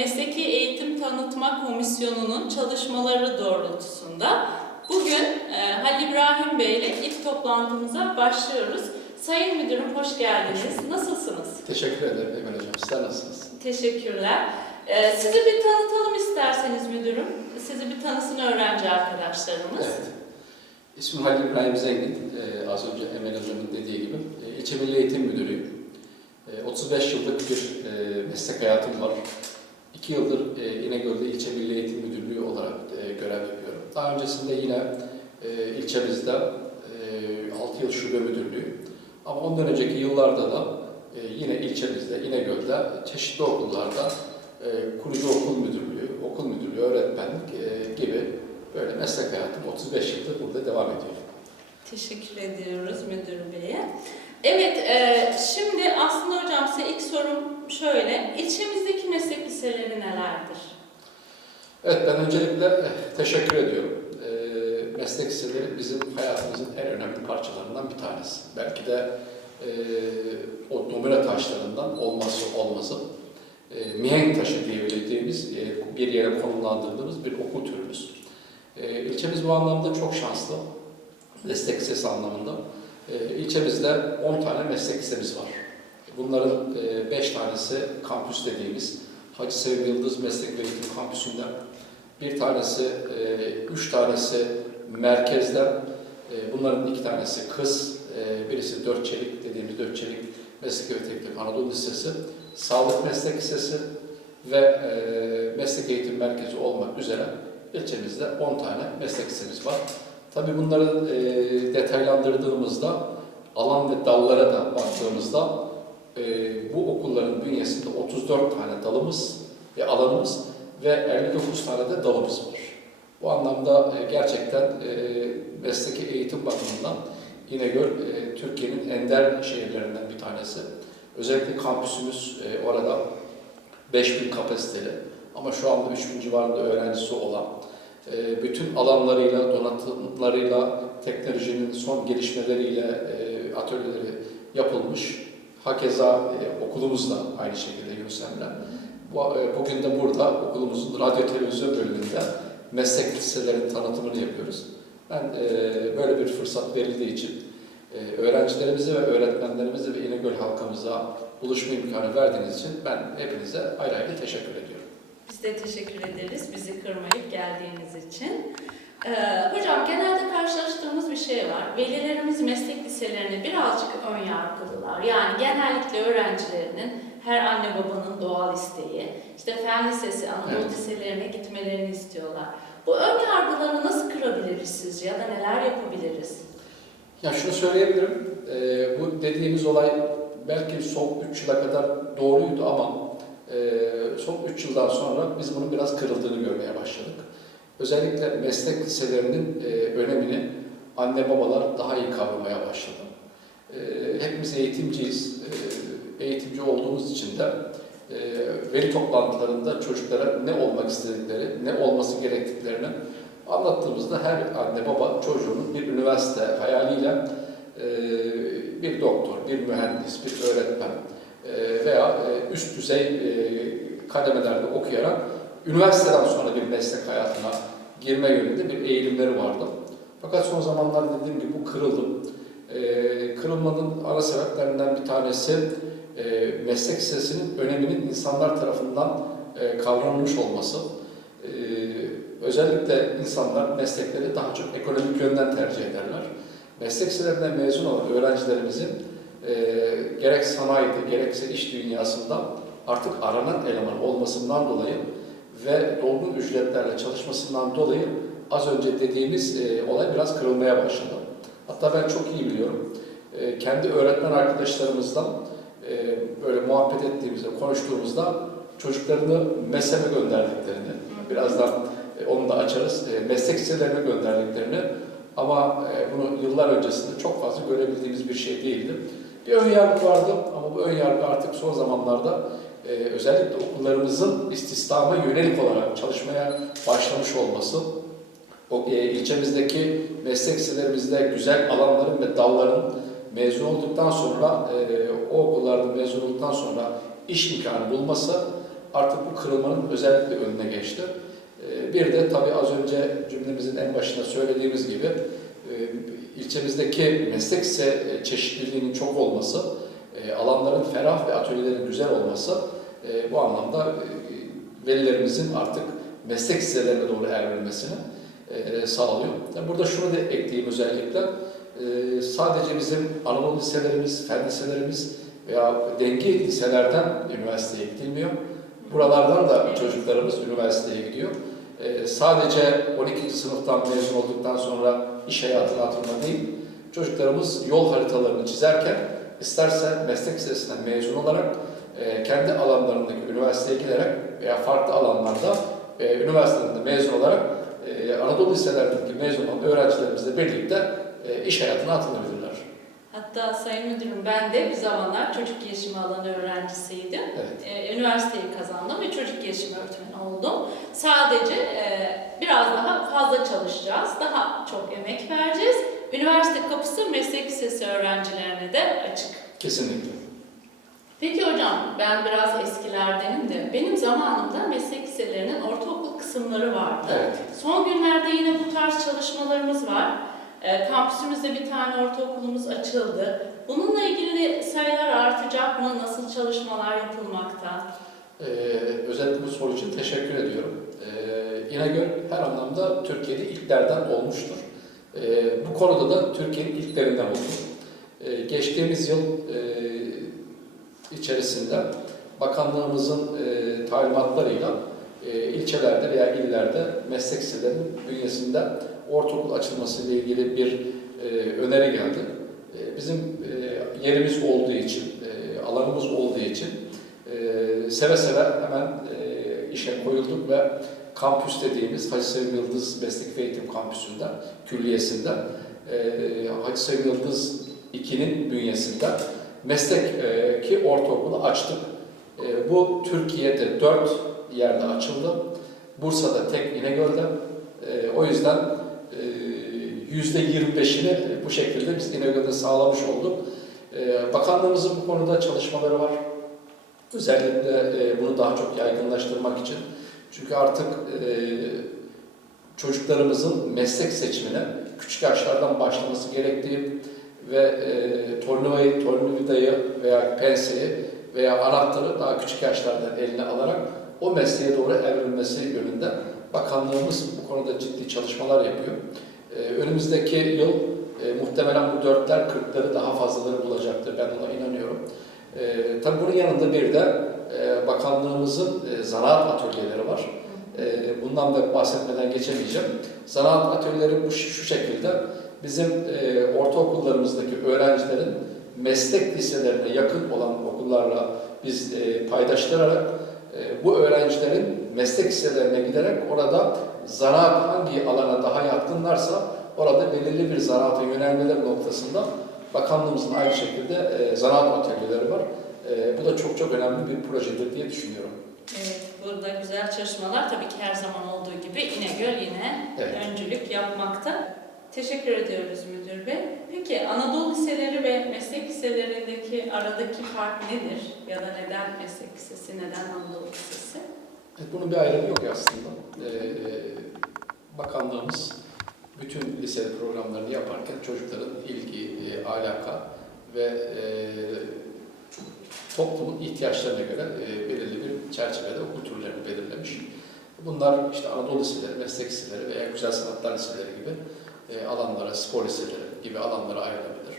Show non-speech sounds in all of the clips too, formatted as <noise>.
Mesleki Eğitim Tanıtma Komisyonu'nun çalışmaları doğrultusunda bugün e, Halil İbrahim Bey ile ilk toplantımıza başlıyoruz. Sayın Müdürüm hoş geldiniz. Nasılsınız? Teşekkür ederim Emel Hocam. Sizler nasılsınız? Teşekkürler. Ee, sizi bir tanıtalım isterseniz müdürüm. Sizi bir tanısın öğrenci arkadaşlarımız. Evet. İsmim Halil İbrahim Zengin. Ee, az önce Emel Hocam'ın dediği gibi. Ee, İlçe Milli Eğitim Müdürüyüm. Ee, 35 yıllık bir e, meslek hayatım var. 2 yıldır e, İnegöl'de İlçe Milli Eğitim Müdürlüğü olarak e, görev yapıyorum. Daha öncesinde yine e, ilçemizde e, 6 yıl şube müdürlüğü. Ama ondan önceki yıllarda da e, yine ilçemizde, İnegöl'de çeşitli okullarda e, kurucu okul müdürlüğü, okul müdürlüğü, öğretmenlik e, gibi böyle meslek hayatım 35 yıldır burada devam ediyor. Teşekkür ediyoruz müdür beye. Evet, e, şimdi aslında hocam size ilk sorum şöyle. İlçemizdeki nelerdir? Evet ben öncelikle eh, teşekkür ediyorum. E, meslek liseleri bizim hayatımızın en önemli parçalarından bir tanesi. Belki de e, o domino taşlarından olması olmazı. E, mihenk taşı diyebileceğimiz e, bir yere konumlandırdığımız bir okul türümüz. E, ilçemiz bu anlamda çok şanslı. Meslek lisesi anlamında. E, ilçemizde 10 tane meslek lisemiz var. Bunların 5 tanesi kampüs dediğimiz Hacı Sevim Yıldız Meslek ve Eğitim Kampüsü'nden, bir tanesi, e, üç tanesi merkezden, e, bunların iki tanesi kız, e, birisi dört çelik dediğimiz dört çelik Meslek ve Teknik Anadolu Lisesi, Sağlık Meslek Lisesi ve e, Meslek Eğitim Merkezi olmak üzere ilçemizde 10 tane meslek lisemiz var. Tabii bunları e, detaylandırdığımızda, alan ve dallara da baktığımızda e, bu okulların bünyesinde 34 tane dalımız ve alanımız ve 59 tane de dalımız var. Bu anlamda e, gerçekten e, mesleki eğitim bakımından İnegöl e, Türkiye'nin ender şehirlerinden bir tanesi. Özellikle kampüsümüz e, orada 5000 kapasiteli ama şu anda 3000 civarında öğrencisi olan e, bütün alanlarıyla, donatımlarıyla, teknolojinin son gelişmeleriyle e, atölyeleri yapılmış. Hakeza e, okulumuz da aynı şekilde. Bu, e, bugün de burada okulumuzun radyo televizyon bölümünde meslek liselerin tanıtımını yapıyoruz. Ben e, böyle bir fırsat verildiği için e, öğrencilerimize ve öğretmenlerimize ve İnegöl halkımıza buluşma imkanı verdiğiniz için ben hepinize ayrı ayrı teşekkür ediyorum. Biz de teşekkür ederiz bizi kırmayıp geldiğiniz için. Ee, hocam genelde karşılaştığımız bir şey var. Velilerimiz meslek liselerine birazcık ön yargılılar. Yani genellikle öğrencilerinin her anne babanın doğal isteği, işte fen lisesi, Anadolu Evet. liselerine gitmelerini istiyorlar. Bu ön yargıları nasıl kırabiliriz sizce ya da neler yapabiliriz? Ya şunu söyleyebilirim, e, bu dediğimiz olay belki son 3 yıla kadar doğruydu ama e, son 3 yıldan sonra biz bunun biraz kırıldığını görmeye başladık. Özellikle meslek liselerinin e, önemini anne babalar daha iyi kavramaya başladı. E, hepimiz eğitimciyiz. E, eğitimci olduğumuz için de e, veli toplantılarında çocuklara ne olmak istedikleri, ne olması gerektiklerini anlattığımızda her anne baba çocuğunun bir üniversite hayaliyle e, bir doktor, bir mühendis, bir öğretmen e, veya e, üst düzey e, kademelerde okuyarak üniversiteden sonra bir meslek hayatına girme yönünde bir eğilimleri vardı. Fakat son zamanlarda dediğim gibi bu kırıldı. E, kırılmanın ana sebeplerinden bir tanesi e, meslek lisesinin öneminin insanlar tarafından e, kavranılmış olması. E, özellikle insanlar meslekleri daha çok ekonomik yönden tercih ederler. Meslek liselerinden mezun olan öğrencilerimizin e, gerek sanayide gerekse iş dünyasında artık aranan eleman olmasından dolayı ve dolgun ücretlerle çalışmasından dolayı az önce dediğimiz e, olay biraz kırılmaya başladı. Hatta ben çok iyi biliyorum. E, kendi öğretmen arkadaşlarımızdan e, böyle muhabbet ettiğimizde, konuştuğumuzda çocuklarını MESE'me gönderdiklerini, birazdan e, onu da açarız, e, meslek liselerine gönderdiklerini ama e, bunu yıllar öncesinde çok fazla görebildiğimiz bir şey değildi. Bir ön yargı vardı ama bu ön yargı artık son zamanlarda e, özellikle okullarımızın istihdama yönelik olarak çalışmaya başlamış olması o e, ilçemizdeki meslek liselerimizde güzel alanların ve dalların mezun olduktan sonra e, o okullarda mezun olduktan sonra iş imkanı bulması artık bu kırılmanın özellikle önüne geçti. E, bir de tabii az önce cümlemizin en başında söylediğimiz gibi e, ilçemizdeki meslek lise çeşitliliğinin çok olması, e, alanların ferah ve atölyelerin güzel olması e, bu anlamda e, velilerimizin artık meslek liselerine doğru evrilmesini sağlıyor. Burada şunu da ekleyeyim özellikle. Sadece bizim Anadolu liselerimiz, fen liselerimiz veya denge liselerden üniversiteye gidilmiyor. Buralardan da çocuklarımız üniversiteye gidiyor. Sadece 12. sınıftan mezun olduktan sonra iş hayatına atılma değil, çocuklarımız yol haritalarını çizerken isterse meslek lisesinden mezun olarak e, kendi alanlarındaki üniversiteye giderek veya farklı alanlarda e, üniversitelerinde mezun olarak e, Anadolu liselerindeki mezun olan öğrencilerimizle birlikte e, iş hayatına atılabilirler. Hatta Sayın Müdürüm ben de bir zamanlar çocuk gelişimi alanı öğrencisiydim. Evet. Ee, üniversiteyi kazandım ve çocuk gelişimi öğretmeni oldum. Sadece e, biraz daha fazla çalışacağız, daha çok emek vereceğiz. Üniversite kapısı meslek lisesi öğrencilerine de açık. Kesinlikle. Peki hocam, ben biraz eskilerdenim de benim zamanımda meslek liselerinin ortaokul kısımları vardı. Evet. Son günlerde yine bu tarz çalışmalarımız var. E, kampüsümüzde bir tane ortaokulumuz açıldı. Bununla ilgili sayılar artacak mı? Nasıl çalışmalar yapılmakta? Ee, özellikle bu soru için teşekkür ediyorum. Ee, İnegöl her anlamda Türkiye'de ilklerden olmuştur. Ee, bu konuda da Türkiye'nin ilklerinden oldu. Ee, geçtiğimiz yıl e, içerisinde bakanlığımızın e, talimatlarıyla e, ilçelerde veya illerde meslek liselerinin bünyesinde ortaokul açılması ile ilgili bir öneri geldi. Bizim yerimiz olduğu için, alanımız olduğu için seve seve hemen işe koyulduk ve kampüs dediğimiz Hacı Sevim Yıldız Meslek ve Eğitim Kampüsü'nde, külliyesinde e, Hacı Sevim Yıldız 2'nin bünyesinde meslek e, ortaokulu açtık. E, bu Türkiye'de dört yerde açıldı. Bursa'da tek İnegöl'de. E, o yüzden e, yüzde 25'ini bu şekilde biz İnegöl'de sağlamış olduk. E, bakanlığımızın bu konuda çalışmaları var. Özellikle e, bunu daha çok yaygınlaştırmak için. Çünkü artık e, çocuklarımızın meslek seçimine küçük yaşlardan başlaması gerektiği ve e, tornavayı, tornavidayı veya penseyi veya anahtarı daha küçük yaşlardan eline alarak o mesleğe doğru evrilmesi yönünde bakanlığımız bu konuda ciddi çalışmalar yapıyor. E, önümüzdeki yıl e, muhtemelen bu dörtler kırkları daha fazlaları bulacaktır. Ben ona inanıyorum. E, tabii bunun yanında bir de e, bakanlığımızın e, zanaat atölyeleri var. E, bundan da bahsetmeden geçemeyeceğim. Zanaat atölyeleri bu şu şekilde bizim e, ortaokullarımızdaki öğrencilerin meslek liselerine yakın olan okullarla biz e, paydaştırarak e, bu öğrencilerin meslek liselerine giderek orada zanaat hangi alana daha yatkınlarsa orada belirli bir zanaata yönelmeleri noktasında Bakanlığımızın aynı şekilde e, zanaat atölyeleri var. E, bu da çok çok önemli bir projedir diye düşünüyorum. Evet, burada güzel çalışmalar tabii ki her zaman olduğu gibi İnegöl yine Evet. öncülük yapmakta. Teşekkür ediyoruz müdür bey. Peki Anadolu liseleri ve meslek liselerindeki aradaki fark nedir? Ya da neden meslek lisesi, neden Anadolu lisesi? Evet, bunun bir ayrımı yok aslında. E, bakanlığımız bütün lise programlarını yaparken çocukların ilgi, e, alaka ve e, toplumun ihtiyaçlarına göre e, belirli bir çerçevede okul türlerini belirlemiş. Bunlar işte Anadolu liseleri, meslek liseleri veya güzel sanatlar liseleri gibi e, alanlara, spor liseleri gibi alanlara ayrılabilir.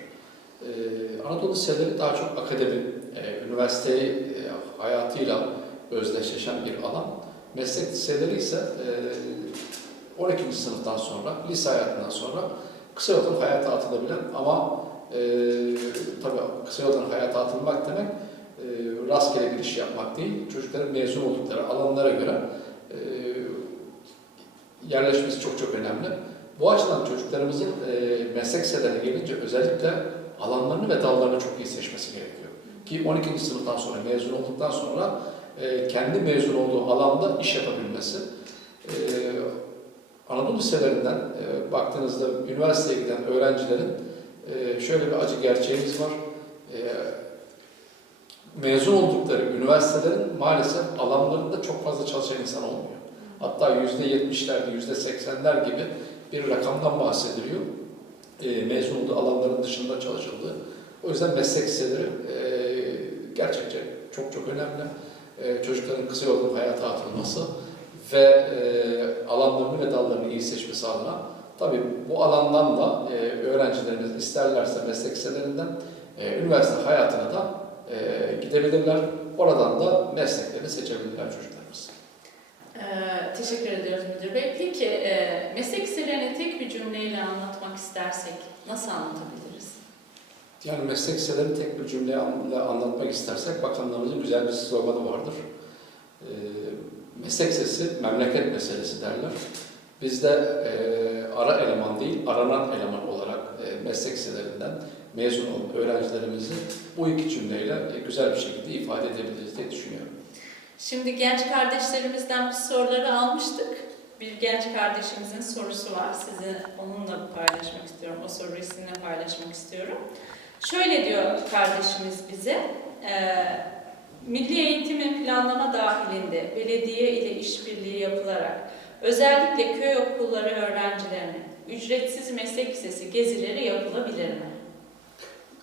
E, Anadolu liseleri daha çok akademi, e, üniversite e, hayatıyla özdeşleşen bir alan. Meslek liseleri ise e, 12. sınıftan sonra, lise hayatından sonra kısa yoldan hayata atılabilen ama e, tabii kısa yoldan hayata atılmak demek e, rastgele giriş yapmak değil. Çocukların mezun oldukları alanlara göre e, yerleşmesi çok çok önemli. Bu açıdan çocuklarımızın e, meslek liselerine gelince özellikle alanlarını ve dallarını çok iyi seçmesi gerekiyor. Ki 12. sınıftan sonra mezun olduktan sonra e, kendi mezun olduğu alanda iş yapabilmesi. E, Anadolu liselerinden e, baktığınızda üniversiteye giden öğrencilerin e, şöyle bir acı gerçeğimiz var. E, mezun oldukları üniversitelerin maalesef alanlarında çok fazla çalışan insan olmuyor. Hatta yüzde yetmişlerde, yüzde seksenler gibi bir rakamdan bahsediliyor. E, mezun olduğu alanların dışında çalışıldığı. O yüzden meslek liseleri e, gerçekten çok çok önemli. E, çocukların kısa yoldan hayata atılması ve e, alanlarını ve dallarını iyi seçmesi adına tabii bu alandan da e, öğrencilerimiz isterlerse meslek liselerinden e, üniversite hayatına da e, gidebilirler. Oradan da mesleklerini seçebilirler çocuklarımız. Ee, teşekkür ediyoruz müdür bey. Peki e, meslek liselerini tek bir cümleyle anlatmak istersek nasıl anlatabiliriz? Yani meslek liselerini tek bir cümleyle anlatmak istersek bakanlığımızın güzel bir sloganı vardır. E, meslek lisesi memleket meselesi derler. Biz de e, ara eleman değil, aranan eleman olarak e, meslek liselerinden mezun olan öğrencilerimizi bu iki cümleyle e, güzel bir şekilde ifade edebiliriz diye düşünüyorum. Şimdi genç kardeşlerimizden biz soruları almıştık. Bir genç kardeşimizin sorusu var. Size onunla paylaşmak istiyorum. O soruyu sizinle paylaşmak istiyorum. Şöyle diyor kardeşimiz bize. e, Milli eğitimin planlama dahilinde belediye ile işbirliği yapılarak özellikle köy okulları öğrencilerine ücretsiz meslek lisesi gezileri yapılabilir mi?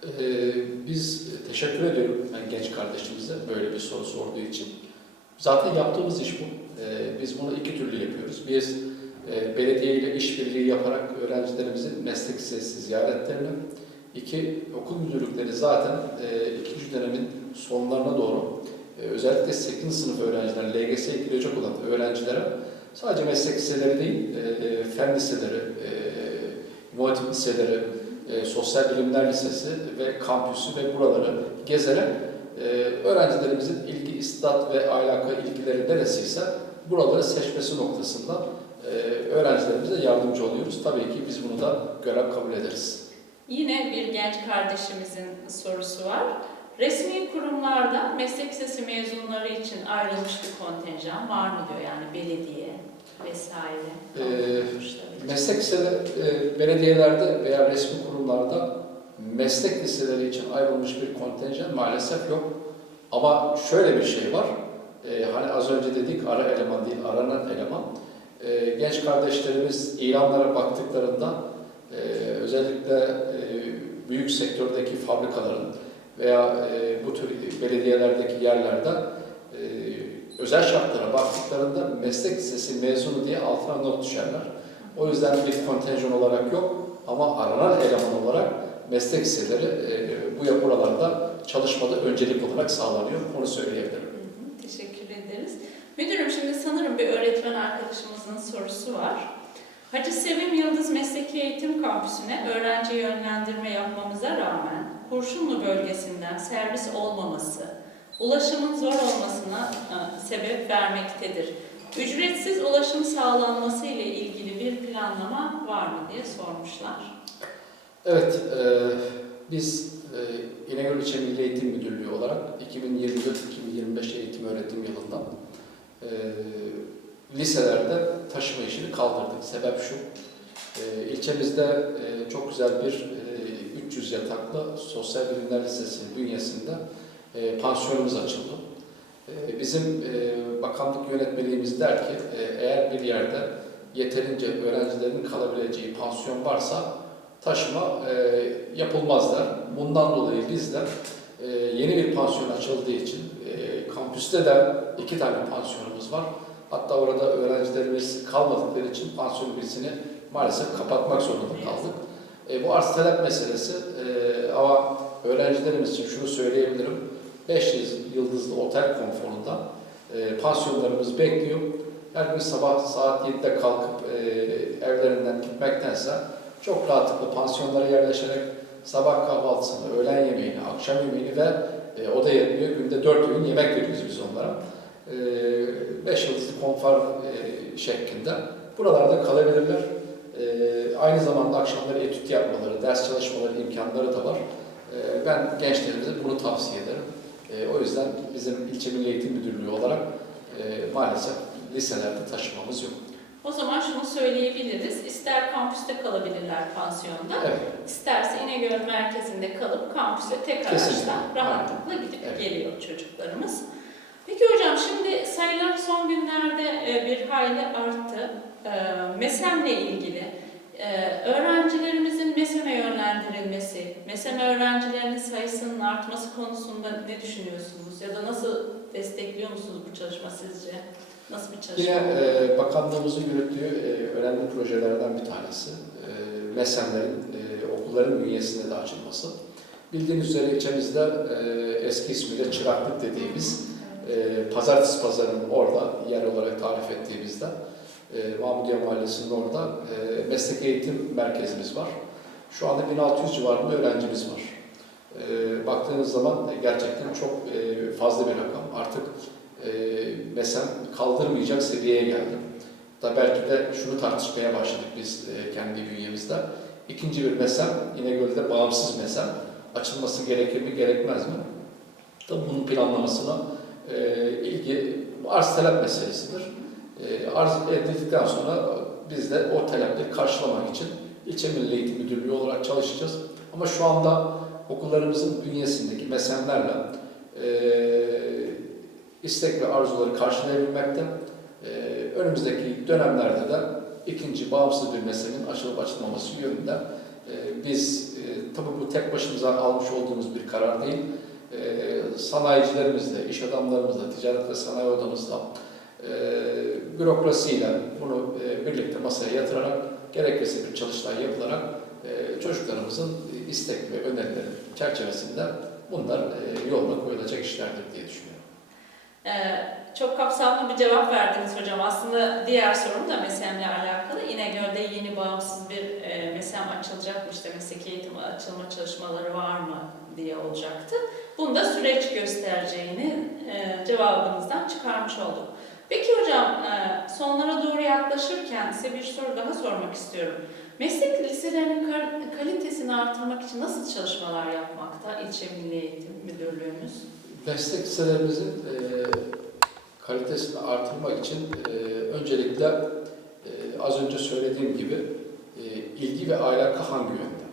Ee, biz teşekkür ediyorum ben genç kardeşimize böyle bir soru sorduğu için. Zaten yaptığımız iş bu. Ee, biz bunu iki türlü yapıyoruz. Biz e, belediye ile işbirliği yaparak öğrencilerimizin meslek lisesi ziyaretlerini, iki okul müdürlükleri zaten e, ikinci dönemin sonlarına doğru e, özellikle 8. sınıf öğrenciler, LGS'ye girecek olan öğrencilere sadece meslek liseleri değil, e, fen liseleri, e, İmam Hatip liseleri, e, Sosyal Bilimler Lisesi ve kampüsü ve buraları gezerek e, öğrencilerimizin ilgi, istat ve alaka ilgileri neresiyse buraları seçmesi noktasında e, öğrencilerimize yardımcı oluyoruz. Tabii ki biz bunu da görev kabul ederiz. Yine bir genç kardeşimizin sorusu var. Resmi kurumlarda meslek lisesi mezunları için ayrılmış bir kontenjan var mı diyor yani belediye vesaire. Ee. Meslek liseleri e, belediyelerde veya resmi kurumlarda meslek liseleri için ayrılmış bir kontenjan maalesef yok. Ama şöyle bir şey var. E, hani az önce dedik ara eleman değil aranan eleman. E, genç kardeşlerimiz ilanlara baktıklarında e, özellikle e, büyük sektördeki fabrikaların veya e, bu tür belediyelerdeki yerlerde e, özel şartlara baktıklarında meslek lisesi mezunu diye altına not düşerler. O yüzden bir kontenjan olarak yok ama aranan eleman olarak meslek liseleri e, bu yapılarda çalışmada öncelik olarak sağlanıyor. Onu söyleyebilirim. Teşekkür ederiz. Müdürüm şimdi sanırım bir öğretmen arkadaşımızın sorusu var. Hacı Sevim Yıldız Mesleki Eğitim Kampüsü'ne öğrenci yönlendirme yapmamıza rağmen Kurşunlu bölgesinden servis olmaması, ulaşımın zor olmasına e, sebep vermektedir. Ücretsiz ulaşım sağlanması ile ilgili bir planlama var mı diye sormuşlar. Evet, e, biz e, İnegöl İlçe Milli Eğitim Müdürlüğü olarak 2024-2025 eğitim öğretim yılından e, liselerde taşıma işini kaldırdık. Sebep şu, e, ilçemizde e, çok güzel bir e, 300 yataklı Sosyal Bilimler Lisesi'nin bünyesinde e, pansiyonumuz açıldı. E, bizim e, bakanlık yönetmeliğimiz der ki e, eğer bir yerde yeterince öğrencilerin kalabileceği pansiyon varsa taşıma e, yapılmazlar. Bundan dolayı bizler e, yeni bir pansiyon açıldığı için e, kampüste de iki tane pansiyonumuz var. Hatta orada öğrencilerimiz kalmadıkları için pansiyon birisini maalesef kapatmak zorunda kaldık. E, bu arz talep meselesi e, ama öğrencilerimiz için şunu söyleyebilirim. 5 yıldızlı otel konforunda e, pansiyonlarımız bekliyor. Her gün sabah saat 7'de kalkıp e, evlerinden gitmektense çok rahatlıkla pansiyonlara yerleşerek sabah kahvaltısını, öğlen yemeğini, akşam yemeğini ve e, o da. Günde 4 öğün yemek veriyoruz biz onlara. 5 yıldızlı konfor e, şeklinde. Buralarda kalabilirler. E, aynı zamanda akşamları etüt yapmaları, ders çalışmaları imkanları da var. E, ben gençlerimize bunu tavsiye ederim. E, o yüzden bizim ilçe milli eğitim müdürlüğü olarak e, maalesef liselerde taşımamız yok. O zaman şunu söyleyebiliriz. İster kampüste kalabilirler pansiyonda, Evet. isterse İnegöl merkezinde kalıp kampüse tek araçla rahatlıkla gidip Evet. geliyor çocuklarımız. Peki hocam şimdi sayılar son günlerde e, bir hayli arttı. E, MESEM'le ilgili e, öğrencilerimizin MESEM'e yönlendirilmesi, MESEM öğrencilerinin sayısının artması konusunda ne düşünüyorsunuz? Ya da nasıl destekliyor musunuz bu çalışma sizce? Nasıl bir çalışma? Yine e, bakanlığımızın yürüttüğü e, önemli projelerden bir tanesi. E, MESEM'lerin e, okulların bünyesinde de açılması. Bildiğiniz üzere ilçemizde e, eski ismiyle çıraklık dediğimiz e, pazartesi pazarının orada yer olarak tarif ettiğimizde e, Mahmudiye Mahallesi'nin orada e, meslek eğitim merkezimiz var. Şu anda 1600 civarında öğrencimiz var. E, baktığınız zaman gerçekten çok e, fazla bir rakam. Artık e, MESEM kaldırmayacak seviyeye geldi. Da belki de şunu tartışmaya başladık biz e, kendi bünyemizde. İkinci bir MESEM, İnegöl'de bağımsız MESEM açılması gerekir mi, gerekmez mi? Tabii bunun planlamasına e, ilgi arz talep meselesidir. E, arz edildikten sonra biz de o talepleri karşılamak için ilçe Milli Eğitim Müdürlüğü olarak çalışacağız. Ama şu anda okullarımızın bünyesindeki mesemlerle e, istek ve arzuları karşılayabilmekte. E, önümüzdeki dönemlerde de ikinci bağımsız bir meselenin açılıp açılmaması yönünde e, biz e, tabii bu tek başımıza almış olduğumuz bir karar değil. E, sanayicilerimizle, iş adamlarımızla, ticaret ve sanayi odamızla, e, bürokrasiyle bunu e, birlikte masaya yatırarak gerekirse bir çalıştay yapılarak e, çocuklarımızın istek ve önerileri çerçevesinde bunlar e, yoluna koyulacak işlerdir diye düşünüyorum. Ee, çok kapsamlı bir cevap verdiniz hocam. Aslında diğer sorum da MESEM'le alakalı. İnegöl'de yeni bağımsız bir e, MESEM açılacak mı? İşte meslek eğitim açılma çalışmaları var mı diye olacaktı. Bunu da süreç göstereceğini e, cevabınızdan çıkarmış olduk. Peki hocam e, sonlara doğru yaklaşırken size bir soru daha sormak istiyorum. Meslek liselerinin kal- kalitesini artırmak için nasıl çalışmalar yapmakta İlçe Milli Eğitim Müdürlüğümüz? Meslek liselerimizin e, kalitesini artırmak için e, öncelikle e, az önce söylediğim gibi e, ilgi ve alaka hangi yönde?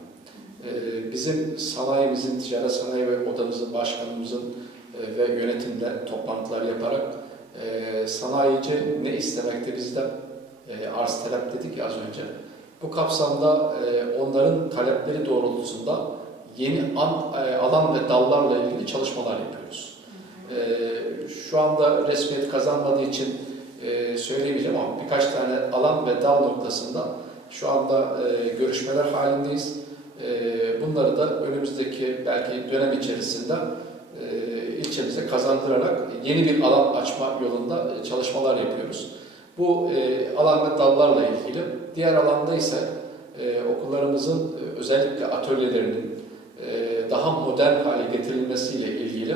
E, bizim sanayimizin, ticaret sanayi ve odamızın, başkanımızın e, ve yönetimle toplantılar yaparak e, sanayici ne istemekte bizden? E, arz talep dedik ya az önce. Bu kapsamda e, onların talepleri doğrultusunda yeni an, e, alan ve dallarla ilgili çalışmalar yapıyoruz. E, şu anda resmiyet kazanmadığı için e, söyleyemeyeceğim ama birkaç tane alan ve dal noktasında şu anda e, görüşmeler halindeyiz. E, bunları da önümüzdeki belki dönem içerisinde e, ilçemize kazandırarak yeni bir alan açma yolunda e, çalışmalar yapıyoruz. Bu e, alan dallarla ilgili. Diğer alanda ise e, okullarımızın e, özellikle atölyelerinin e, daha modern hale getirilmesiyle ilgili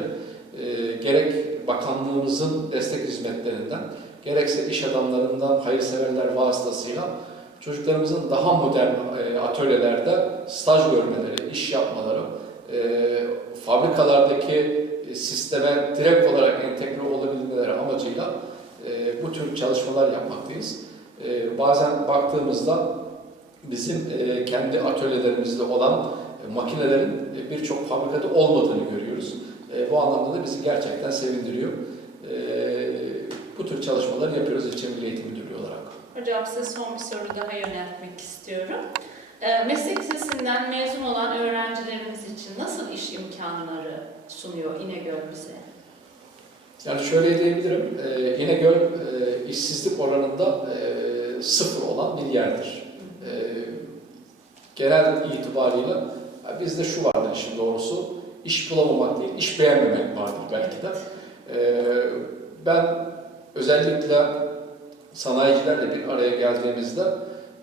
e, gerek bakanlığımızın destek hizmetlerinden gerekse iş adamlarından hayırseverler vasıtasıyla çocuklarımızın daha modern e, atölyelerde staj görmeleri, iş yapmaları, e, fabrikalardaki sisteme direkt olarak entegre olabilmeleri amacıyla e, bu tür çalışmalar yapmaktayız. E, bazen baktığımızda bizim e, kendi atölyelerimizde olan e, makinelerin e, birçok fabrikada olmadığını görüyoruz. E, bu anlamda da bizi gerçekten sevindiriyor. E, bu tür çalışmalar yapıyoruz İlçe Milli Eğitim Müdürlüğü olarak. Hocam size son bir soru daha yöneltmek istiyorum. Ee, Meslek lisesinden mezun olan öğrencilerimiz için nasıl iş imkanları sunuyor İnegöl bize? Yani şöyle diyebilirim, e, İnegöl e, işsizlik oranında e, sıfır olan bir yerdir. Genel itibariyle bizde şu vardır işin doğrusu, iş bulamamak değil, iş beğenmemek vardır belki de. Ben özellikle sanayicilerle bir araya geldiğimizde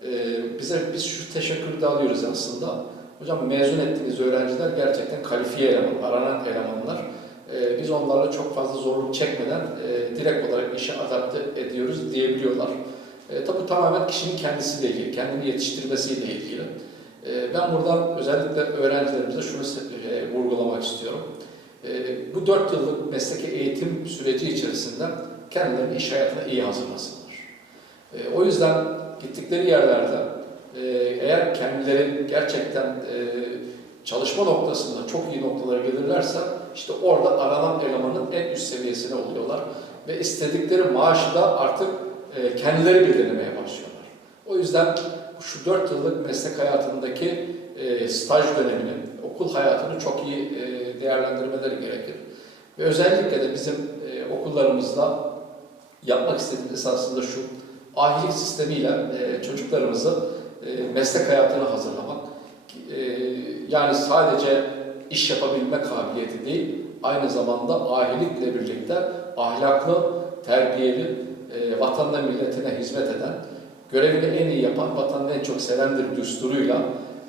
e, bize biz şu teşekkürü de alıyoruz aslında. Hocam mezun ettiğiniz öğrenciler gerçekten kalifiye eleman, aranan elemanlar. E, biz onlarla çok fazla zorluk çekmeden e, direkt olarak işe adapte ediyoruz diyebiliyorlar. E, tabii tamamen kişinin kendisiyle ilgili, kendini yetiştirmesiyle ilgili. E, ben buradan özellikle öğrencilerimize şunu e, vurgulamak istiyorum. E, bu dört yıllık mesleki eğitim süreci içerisinde kendilerini iş hayatına iyi hazırlasınlar. E, o yüzden gittikleri yerlerde e, eğer kendileri gerçekten e, çalışma noktasında çok iyi noktalara gelirlerse işte orada aranan elemanın en üst seviyesine oluyorlar ve istedikleri maaşı da artık e, kendileri belirlemeye başlıyorlar. O yüzden şu dört yıllık meslek hayatındaki staj dönemini, okul hayatını çok iyi değerlendirmeleri gerekir. Ve özellikle de bizim okullarımızda yapmak istediğimiz esasında şu, ahilik sistemiyle e, çocuklarımızı e, meslek hayatına hazırlamak. E, yani sadece iş yapabilme kabiliyeti değil, aynı zamanda ahilikle birlikte ahlaklı, terbiyeli, e, vatanına milletine hizmet eden, görevini en iyi yapan, vatanını en çok sevendir düsturuyla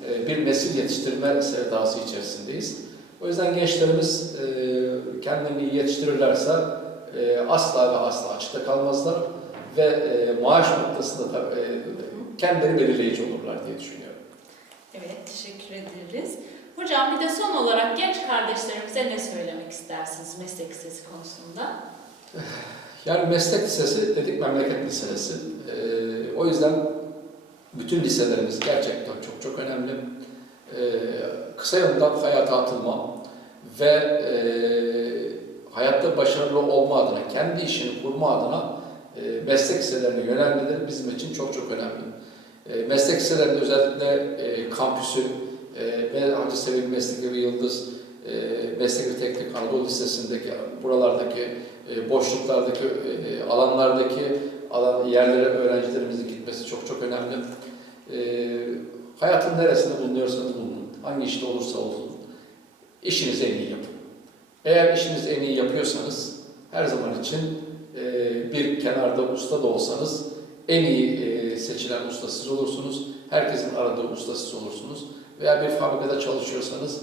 e, bir nesil yetiştirme sevdası içerisindeyiz. O yüzden gençlerimiz e, kendilerini yetiştirirlerse e, asla ve asla açıkta kalmazlar ve e, maaş noktasında da e, kendileri belirleyici olurlar diye düşünüyorum. Evet, teşekkür ederiz. Hocam bir de son olarak genç kardeşlerimize ne söylemek istersiniz meslek lisesi konusunda? <sighs> Yani meslek lisesi dedik memleket lisesi. E, o yüzden bütün liselerimiz gerçekten çok çok önemli. E, kısa yoldan hayata atılma ve e, hayatta başarılı olma adına, kendi işini kurma adına e, meslek liselerine yönelmeleri bizim için çok çok önemli. E, meslek liselerinde özellikle e, kampüsü e, ve Hacı Selim Meslek Evi Yıldız e, Meslek ve Teknik Anadolu Lisesi'ndeki buralardaki e, boşluklardaki alanlardaki alan yerlere öğrencilerimizin gitmesi çok çok önemli. E, hayatın neresinde bulunuyorsanız bulunun, hangi işte olursa olsun, işinizi en iyi yapın. Eğer işinizi en iyi yapıyorsanız her zaman için bir kenarda usta da olsanız en iyi e, seçilen usta siz olursunuz. Herkesin aradığı usta siz olursunuz. Veya bir fabrikada çalışıyorsanız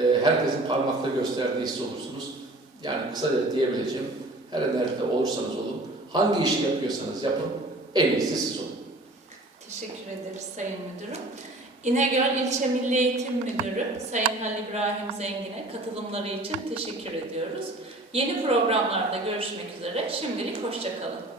e, herkesin parmakla gösterdiği siz olursunuz. Yani kısaca diyebileceğim her nerede olursanız olun, hangi işi yapıyorsanız yapın, en iyisi siz olun. Teşekkür ederiz Sayın Müdürüm. İnegöl İlçe Milli Eğitim Müdürü Sayın Halil İbrahim Zengin'e katılımları için teşekkür ediyoruz. Yeni programlarda görüşmek üzere. Şimdilik hoşçakalın.